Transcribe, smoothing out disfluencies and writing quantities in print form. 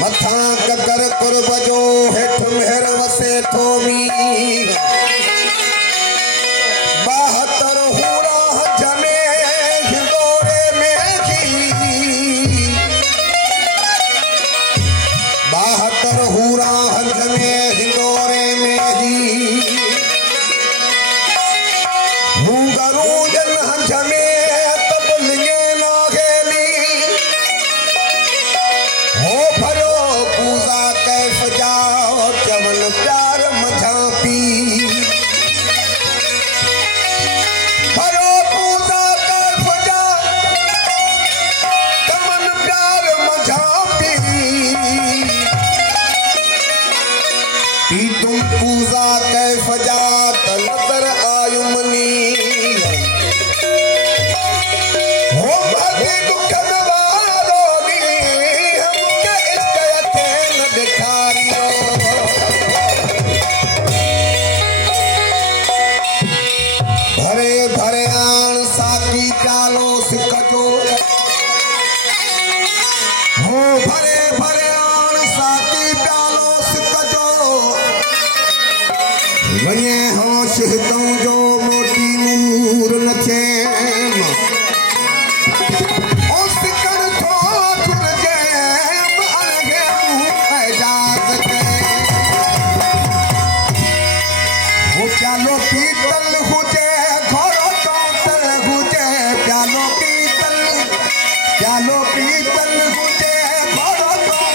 मथा ककर कुर्ब जो हेठ मेहर वसे थोमी 72 हूरा जमे हिंदोरे में जी 72 हूरा जमे हिंदोरे में जी हूगरू जन जमे तबलिए ना गेली हो भरो पूजा कैफ जाओ चवन प्यार मझा पी भरो पूजा कैफ जाओ चवन प्यार मझा पी तुम पूजा कैफ जा नजर आयुमनी हो भले दुख नवारोगी हमके इश्क यकीन दिखारियो भरे भरे आन साकी प्यालो सिक जो हो भरे भरे आन साकी प्यालो सिक जो वने होश हितों जो मोटी मूर नचे ओ सिकड़ थो तुरजे अलगे एजाज के वो प्यालो पीतल हुजे घोड़ो तो तल हुजे प्यालो पीतल हुजे घोड़ो तो